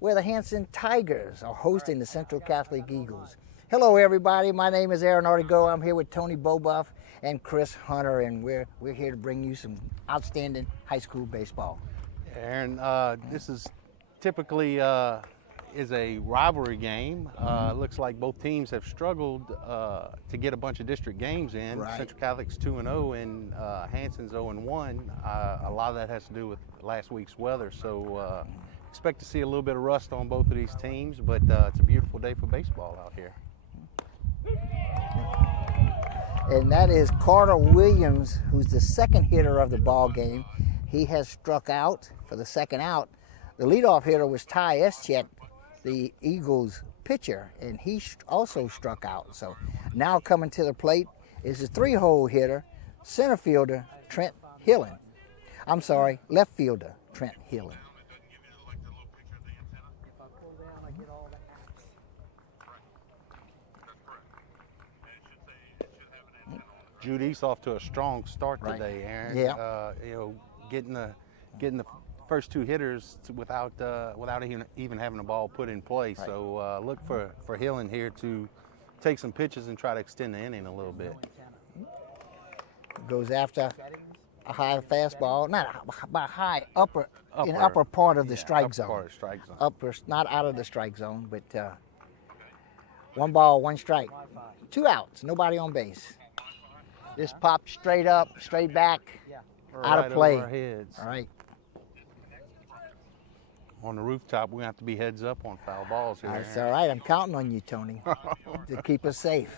where the Hanson Tigers are hosting the Central Catholic Eagles. Hello, everybody. My name is Aaron Artigo. I'm here with Tony Bobuff and Chris Hunter, and we're here to bring you some outstanding high school baseball. Aaron, this is typically is a rivalry game. Looks like both teams have struggled to get a bunch of district games in. Right. Central Catholic's 2-0 and Hanson's 0-1. A lot of that has to do with last week's weather. So expect to see a little bit of rust on both of these teams, but it's a beautiful day for baseball out here. And that is Carter Williams, who's the second hitter of the ball game. He has struck out for the second out. The leadoff hitter was Ty Eschet, the Eagles pitcher, and he also struck out. So now coming to the plate is the three-hole hitter, center fielder Trent Hillen. I'm sorry, left fielder Trent Hillen. Judy's off to a strong start Right. today, Aaron. Yeah. Getting the first two hitters without even having the ball put in play. Right. So look for Hillen here to take some pitches and try to extend the inning a little bit. Goes after a high fastball, not a high upper part of the strike zone. Part of the strike zone. Upper, not out of the strike zone, but one ball, one strike, 2 outs, nobody on base. This popped straight up, straight back, out of play. Over our heads. All right. On the rooftop, we're going to have to be heads up on foul balls here. That's all right. I'm counting on you, Tony, to keep us safe.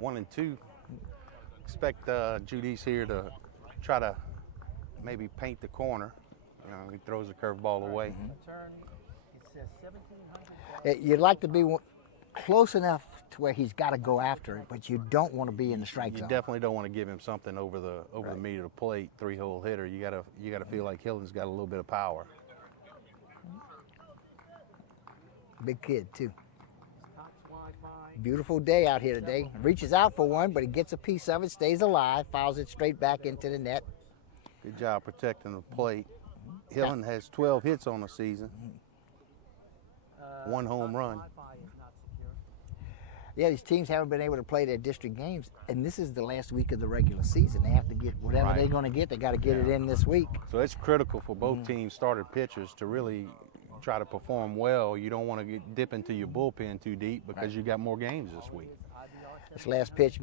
1-2. Expect Judy's here to try to maybe paint the corner. He throws a curveball away. You'd like to be close enough to where he's got to go after it, but you don't want to be in the strike You zone. definitely don't want to give him something over the meat of the plate. Three-hole hitter. You gotta feel like Hillen's got a little bit of power. Big kid too. Beautiful day out here today. Reaches out for one, but he gets a piece of it, stays alive, fouls it straight back into the net. Good job protecting the plate. Hillen has 12 hits on the season. 1 home run. Yeah, these teams haven't been able to play their district games, and this is the last week of the regular season. They have to get whatever they're going to get. They got to get it in this week. So it's critical for both teams' starter pitchers to really try to perform well. You don't want to dip into your bullpen too deep because you got more games this week. This last pitch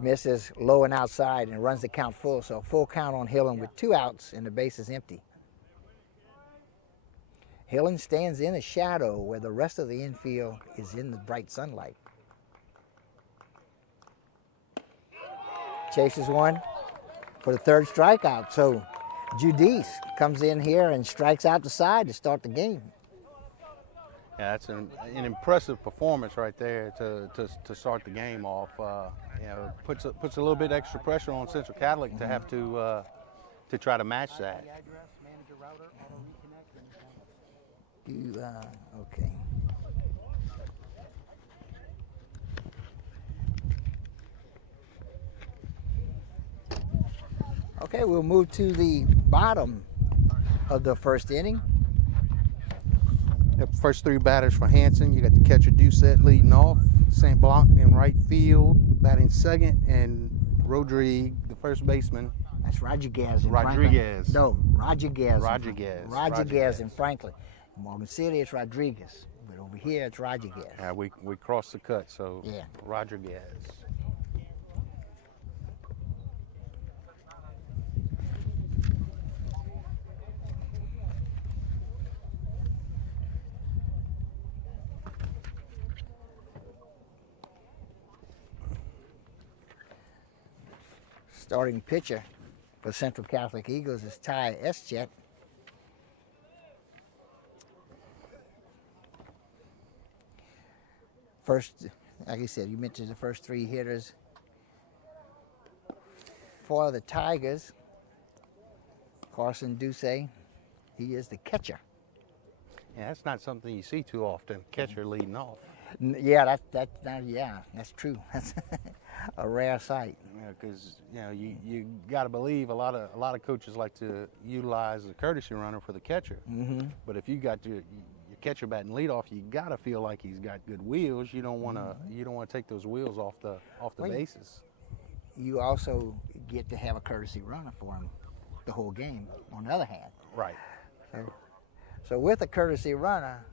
misses low and outside and runs the count full. So full count on Hillen with 2 outs and the base is empty. Hillen stands in a shadow where the rest of the infield is in the bright sunlight. Chases one for the third strikeout. So Judice comes in here and strikes out the side to start the game. Yeah, that's an impressive performance right there to start the game off. Puts a little bit extra pressure on Central Catholic to have to try to match that. Okay. Okay, we'll move to the bottom of the first inning. The first 3 batters for Hanson. You got the catcher Doucette leading off, St. Blanc in right field, batting second, and Rodrigue, the first baseman. That's Rodriguez. Rodriguez. No, Rodriguez. Rodriguez. Rodriguez in Franklin. In Morgan City, it's Rodriguez. But over here, it's Rodriguez. Yeah, we crossed the cut, so Yeah. Rodriguez. Starting pitcher for Central Catholic Eagles is Ty Eschet. First, like I said, you mentioned the first 3 hitters for the Tigers. Carson Ducey, he is the catcher. Yeah, that's not something you see too often. Catcher leading off. Yeah, that's true. a rare sight. Because you got to believe a lot of coaches like to utilize the courtesy runner for the catcher. Mm-hmm. But if you got your catcher batting leadoff, you got to feel like he's got good wheels. You don't want to take those wheels off the bases. You also get to have a courtesy runner for him the whole game. On the other hand, Right. so with a courtesy runner,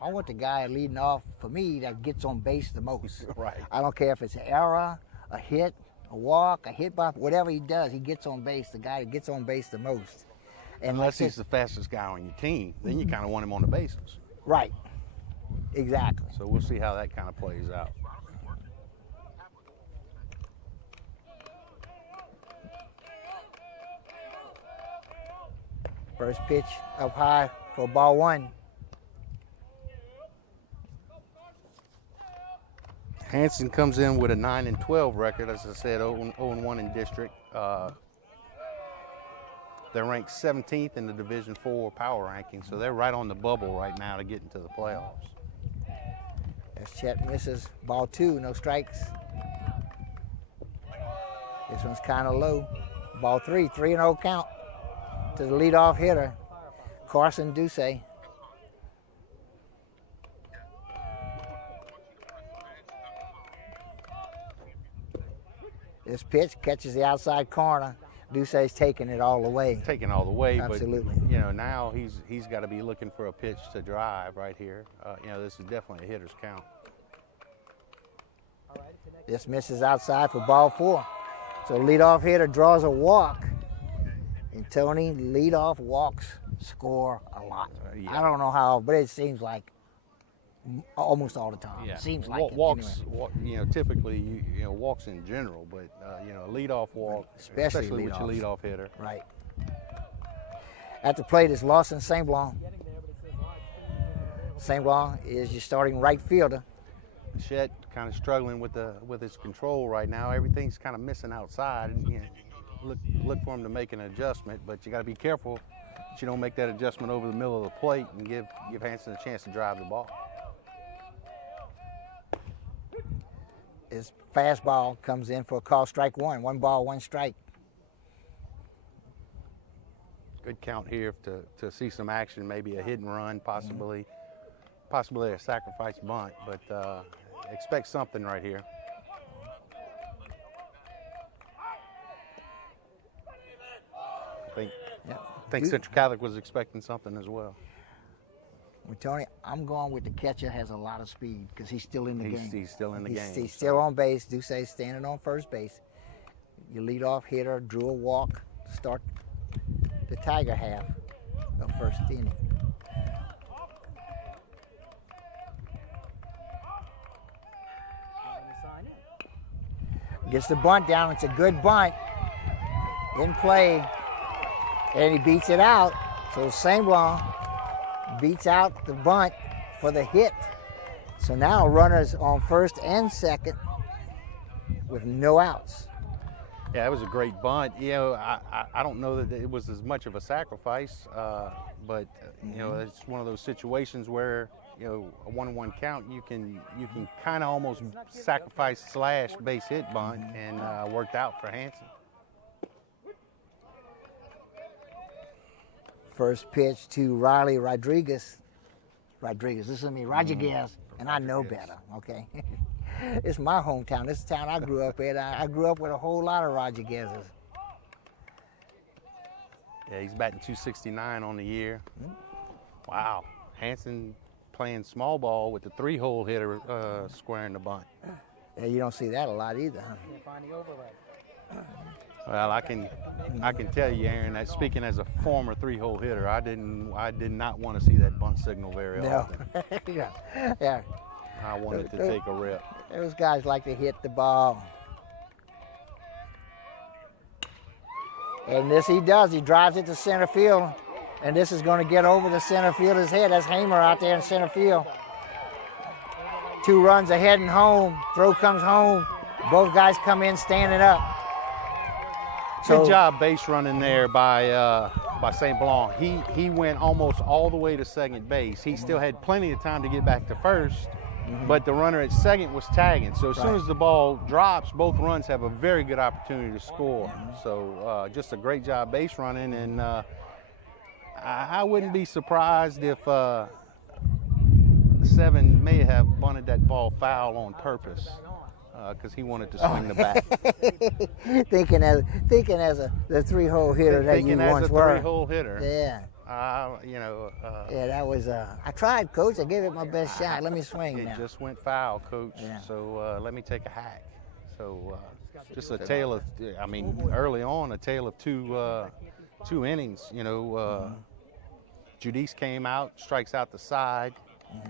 I want the guy leading off for me that gets on base the most. Right. I don't care if it's an error, a hit, a walk, a hit by whatever he does, he gets on base. The guy that gets on base the most. And Unless he's the fastest guy on your team, then you kind of want him on the bases. Right. Exactly. So we'll see how that kind of plays out. First pitch up high for ball one. Hanson comes in with a 9-12 record, as I said, 0-1 in district. They're ranked 17th in the Division IV power ranking, so they're right on the bubble right now to get into the playoffs. As Chet misses ball two, no strikes. This one's kind of low. Ball three, 3-0 count to the leadoff hitter, Carson Duce. This pitch catches the outside corner. Duce's taking it all the way. Taking all the way, Absolutely. but now he's got to be looking for a pitch to drive right here. This is definitely a hitter's count. This misses outside for ball four. So leadoff hitter draws a walk. And Tony, leadoff walks score a lot. Yeah. I don't know how, but it seems like almost all the time. Yeah. Seems like walks. anyway. Typically, walks in general, but a leadoff walk, especially with your leadoff hitter. Right. At the plate is Lawson St. Blanc. St. Blanc is your starting right fielder. Chet kind of struggling with his control right now. Everything's kind of missing outside, and look for him to make an adjustment. But you got to be careful that you don't make that adjustment over the middle of the plate and give Hanson a chance to drive the ball. His fastball comes in for a call strike one. 1 ball, 1 strike. Good count here to see some action, maybe a hit and run, possibly a sacrifice bunt, but expect something right here. I think Central Catholic was expecting something as well. Well, Tony, I'm going with the catcher has a lot of speed because he's still in the game. He's still in the game. He's still on base. Duce standing on first base. Your leadoff hitter drew a walk to start the Tiger half of first inning. Gets the bunt down. It's a good bunt. In play. And he beats it out. So St. Blanc beats out the bunt for the hit. So now runners on first and second with no outs. Yeah, it was a great bunt. I don't know that it was as much of a sacrifice, but it's one of those situations where a 1-1 count you can kind of almost sacrifice / base hit bunt, and worked out for Hanson. First pitch to Riley Rodriguez. Listen to me, Rodriguez, and I know better, okay? It's my hometown. This is the town I grew up in. I grew up with a whole lot of Rodriguez's. Yeah, he's batting .269 on the year. Wow. Hanson playing small ball with the 3-hole hitter squaring the bunt. Yeah, you don't see that a lot either, huh? Can't find the overlap. Well, I can tell you, Aaron, that speaking as a former 3-hole hitter, I did not want to see that bunt signal very often. Yeah. I wanted to take a rip. Those guys like to hit the ball. And this he does. He drives it to center field. And this is going to get over the center fielder's head. That's Hamer out there in center field. 2 runs ahead and home. Throw comes home. Both guys come in standing up. Good job base running there by St. Blanc. He went almost all the way to second base. He still had plenty of time to get back to first, but the runner at second was tagging. So as soon Right. as the ball drops, both runs have a very good opportunity to score. So just a great job base running, and I wouldn't be surprised if 7 may have bunted that ball foul on purpose because he wanted to swing the bat. thinking as the 3-hole hitter that you Thinking as once a were. 3-hole hitter. Yeah. Yeah, that was. I tried, Coach. I gave it my best shot. Let me swing It now. just went foul, Coach. Yeah. So let me take a hack. So just a tale of, I mean, early on, a tale of two innings. Judice came out, strikes out the side.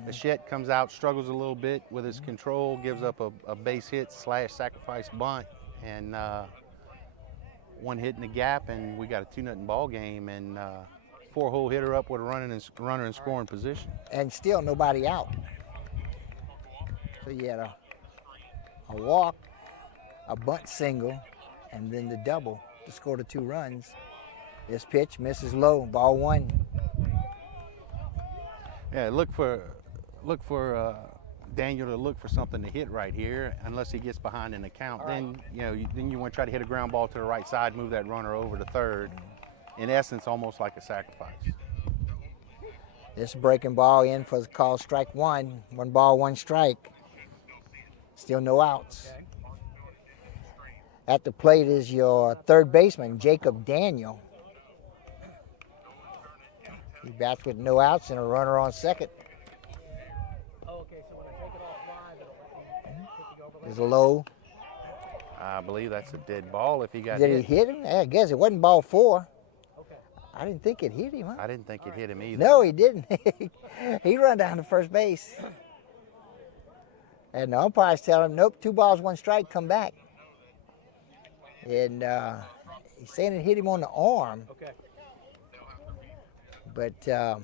Bichette comes out, struggles a little bit with his control, gives up a base hit / sacrifice bunt, and one hit in the gap, and we got a 2-0 ball game, and 4-hole hitter up with a runner in scoring position. And still nobody out. So you had a walk, a bunt single, and then the double to score the 2 runs. This pitch misses low, ball 1. Yeah, look for Daniel to look for something to hit right here. Unless he gets behind in the count, then you want to try to hit a ground ball to the right side, move that runner over to third. In essence, almost like a sacrifice. This breaking ball in for the call strike 1. 1 ball, 1 strike. Still no outs. At the plate is your third baseman, Jacob Daniel. He bats with no outs and a runner on second. There's a low. I believe that's a dead ball if he got Did hit. he hit him? I guess it wasn't ball 4. I didn't think it hit him, huh? I didn't think it hit him either. No, he didn't. He run down to first base. And the umpires tell him, nope, 2 balls, 1 strike, come back. And he's saying it hit him on the arm. Okay. But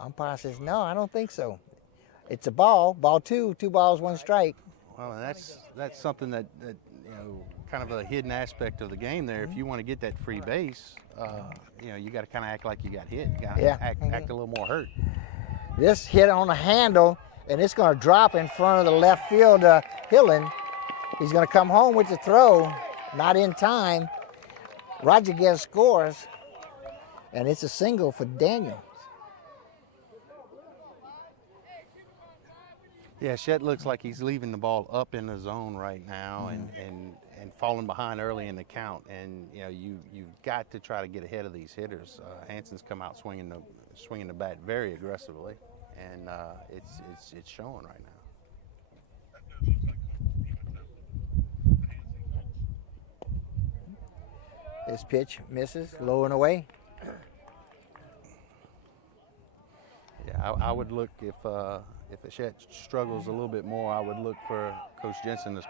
umpire says, no, I don't think so. It's a ball, ball 2, 2 balls, 1 strike. Well, and that's something that kind of a hidden aspect of the game there. If you want to get that free base, you got to kind of act like you got hit. You got to act a little more hurt. This hit on the handle, and it's going to drop in front of the left fielder, Hillen. He's going to come home with the throw, not in time. Rodriguez scores, and it's a single for Daniel. Yeah, Chet looks like he's leaving the ball up in the zone right now and falling behind early in the count. And you've got to try to get ahead of these hitters. Hanson's come out swinging the bat very aggressively, and it's showing right now. This pitch misses, low and away. Yeah, I would look if Chet struggles a little bit more. I would look for Coach Jensen to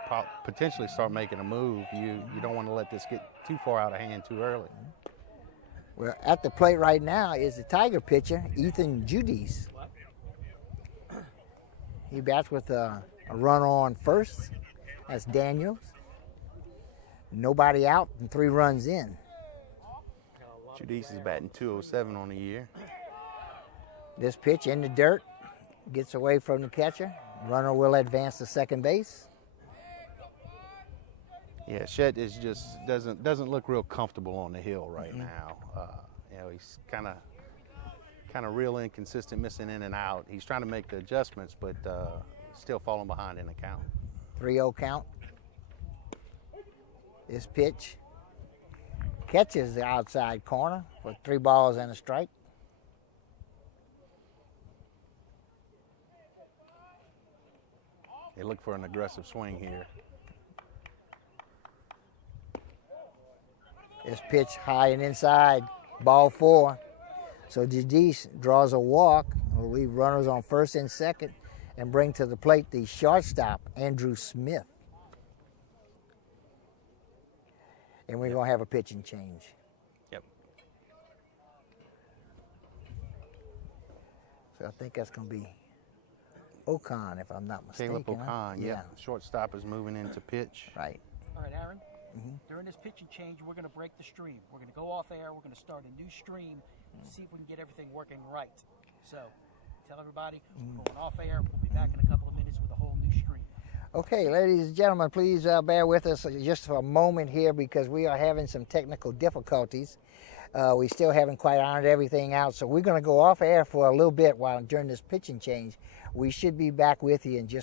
potentially start making a move. You don't want to let this get too far out of hand too early. Well, at the plate right now is the Tiger pitcher, Ethan Judice. He bats with a runner on first. That's Daniels. Nobody out and 3 runs in. Judice is batting .207 on the year. This pitch in the dirt gets away from the catcher. Runner will advance to second base. Yeah, Chet is just doesn't look real comfortable on the hill right now. He's kind of real inconsistent, missing in and out. He's trying to make the adjustments, but still falling behind in the count. 3-0 count. This pitch catches the outside corner for 3 balls and a strike. They look for an aggressive swing here. This pitch high and inside, ball 4. So Judice draws a walk, will leave runners on first and second, and bring to the plate the shortstop, Andrew Smith. And we're going to have a pitching change. Yep. So I think that's going to be Ocon, if I'm not mistaken. Caleb huh? Ocon, yeah. Shortstop is moving into pitch. Right. All right, Aaron. During this pitching change, we're going to break the stream. We're going to go off air. We're going to start a new stream, see if we can get everything working right. So tell everybody we're going off air. We'll be back in a couple of minutes. Okay, ladies and gentlemen, please bear with us just for a moment here because we are having some technical difficulties. We still haven't quite ironed everything out, so we're going to go off air for a little bit during this pitching change. We should be back with you in just